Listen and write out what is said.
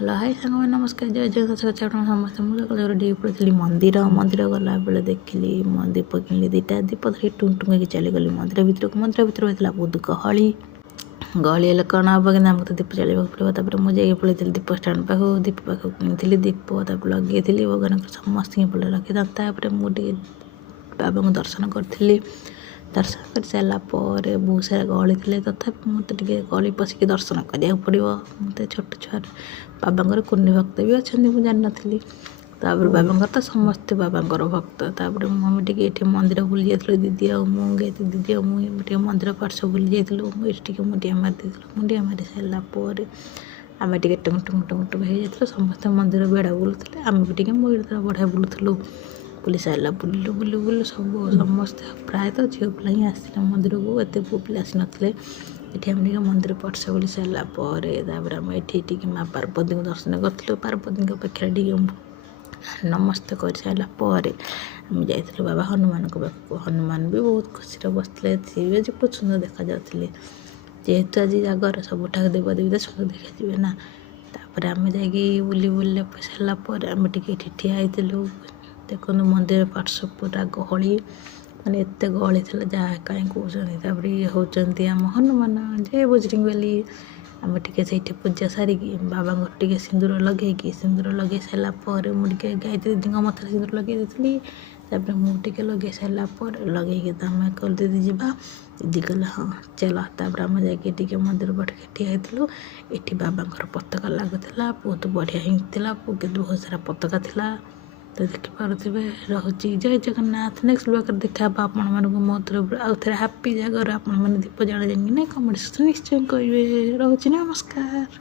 Hello hi सांग नमस्कार जय जगत आप समस्त मुझे कल डी पड़ी मंदिर मंदिर गला बेले देखिली दीप किणली दुटा दीप धरी टुंग चलीगली मंदिर भितर होता बहुत गहली गहली हेल्ले कौन हम कि आमको तो दीप चलवा पड़ो मुझे पलैली दीप स्टाण पाक दीप किणी दीप लगे भगवान समस्त पड़े रखी तापर मुझे बाबा को दर्शन करी दर्शन कर सारापर बहुत सारा गहली थे तथापि मत गहली पशिक दर्शन करा पड़ो मत छोट छुआ बाबा कुन्नी भक्त भी अच्छा मुझे जानी नी तापर बाबा तो समस्ते बाबा भक्त तापर मुझे ये मंदिर बुली जाइए दीदी आगे दीदी मुझे मंदिर पार्श्व बुली जाइलु मुझे मुंडिया मारी मुंडिया मारी सारापर आम टे टुंग टुंग टुंग टुंग हो जाइए समस्त मंदिर बेड़ा बुलूले आम भी मंदिर बढ़िया बुलूलु बुली सारा बुलू बुलू बुलू सब समस्ते प्रायतः झील पिला ही आसते मंदिर को एत पु पिला आसी नाते ये आम मंदिर पर्श बुली सारापर आम ये माँ पार्वती को दर्शन करूँ पार्वती पाखे नमस्ते कर सारापर आम जाइलु बाबा हनुमान को पाक हनुमान भी बहुत खुशी बसते सी भी आज बहुत सुंदर देखा जाते जेहेतु आज जगर सब देवदेवी सुंदर देखा ना तापर आम जा बुली बुले सारापर आम ठिया होलु देखो मंदिर पार्श्व पूरा गहली माने एत गहली थी जहाँ कहीं कहते ये होती आम हनुमान जय बजरंग बली आम टे पूजा सारिकी बाबा टे सिंदूर लगे सारापर मुझे गायत्री दीदी मत सिंदूर लगे तापर मुझे लगे सारापर लगे आम कल दीदी जावा दीदी कहला हाँ चल तापर आम जा मंदिर पाखे ठिया होलु ये बाबा पताका लगुला बहुत बढ़िया हिंसा बहुत सारा पताका था तो देखिपे रोचे जय जगन्नाथ नेक्स्ट ब्लॉग देखा आपण मो तरफ आउ थे हैप्पी जगह आपण मैंने दीप जाने जाएंगे ना कमेंट निश्चय करेंगे रोचे नमस्कार।